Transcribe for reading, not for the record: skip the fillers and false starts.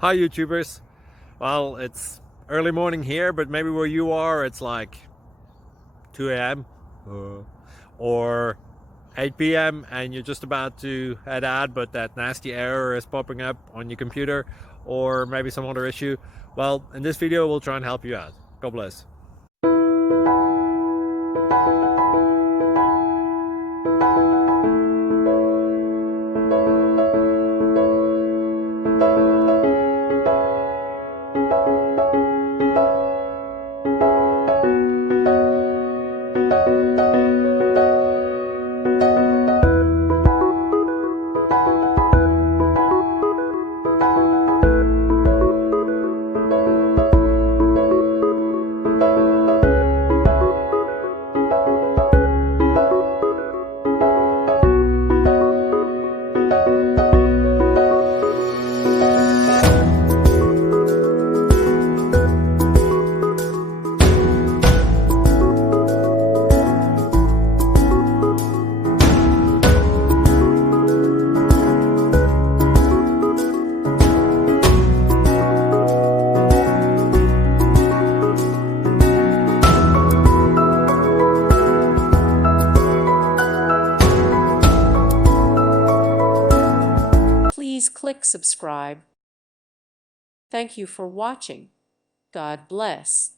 Hi YouTubers. Well, it's early morning here, but maybe where you are it's like 2 a.m. Or 8 p.m. and you're just about to head out, but that nasty error is popping up on your computer, or maybe some other issue. Well, in this video we'll try and help you out. God bless. Please click subscribe. Thank you for watching. God bless.